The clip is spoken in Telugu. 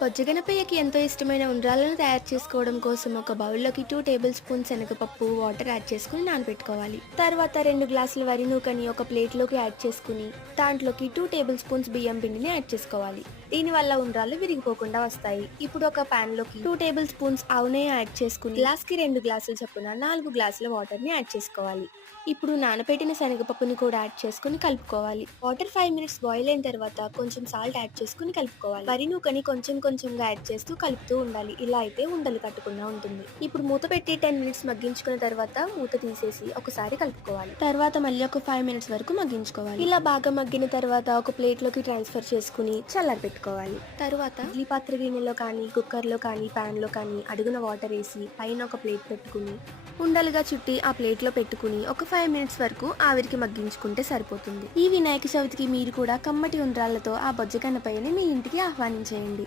బొజ్జగనపయ్యకి ఎంతో ఇష్టమైన ఉండ్రాలను తయారు చేసుకోవడం కోసం ఒక బౌల్లోకి 2 టేబుల్ స్పూన్స్ శనగపప్పు వాటర్ యాడ్ చేసుకుని నానబెట్టుకోవాలి. తర్వాత 2 గ్లాసుల వరి నూకని ఒక ప్లేట్లోకి యాడ్ చేసుకుని దాంట్లోకి 2 టేబుల్ స్పూన్స్ బియ్యం పిండిని యాడ్ చేసుకోవాలి. దీనివల్ల ఉండ్రాలు విరిగిపోకుండా వస్తాయి. ఇప్పుడు ఒక పాన్ లోకి 2 టేబుల్ స్పూన్స్ ఆవు నెయ్యి యాడ్ చేసుకుని గ్లాస్కి 2 గ్లాసుల చొప్పున 4 గ్లాసుల వాటర్ ని యాడ్ చేసుకోవాలి. ఇప్పుడు నానబెట్టిన శనగపప్పుని కూడా యాడ్ చేసుకుని కలుపుకోవాలి. వాటర్ 5 మినిట్స్ బాయిల్ అయిన తర్వాత కొంచెం సాల్ట్ యాడ్ చేసుకుని కలుపుకోవాలి. వరి నూకని కొంచెం కొంచెంగా యాడ్ చేస్తూ కలుపుతూ ఉండాలి. ఇలా అయితే ఉండలు కట్టకుండా ఉంటుంది. ఇప్పుడు మూత పెట్టి 10 మినిట్స్ మగ్గించుకున్న తర్వాత మూత తీసేసి ఒకసారి కలుపుకోవాలి. తర్వాత మళ్ళీ ఒక 5 మినిట్స్ వరకు మగ్గించుకోవాలి. ఇలా బాగా మగ్గిన తర్వాత ఒక ప్లేట్ లోకి ట్రాన్స్ఫర్ చేసుకుని చల్లారి పెట్టుకోవాలి. తర్వాత ఇడ్లీ పాత్ర గిన్నెలో కానీ కుక్కర్ లో కానీ పాన్ లో కానీ అడుగున వాటర్ వేసి పైన ఒక ప్లేట్ పెట్టుకుని ఉండలుగా చుట్టి ఆ ప్లేట్ లో పెట్టుకుని ఒక 5 మినిట్స్ వరకు ఆవిరికి మగ్గించుకుంటే సరిపోతుంది. ఈ వినాయక చవితికి మీరు కూడా కమ్మటి ఉండ్రాళ్లతో ఆ బొజ్జగన్నపయ్యని మీ ఇంటికి ఆహ్వానించేయండి.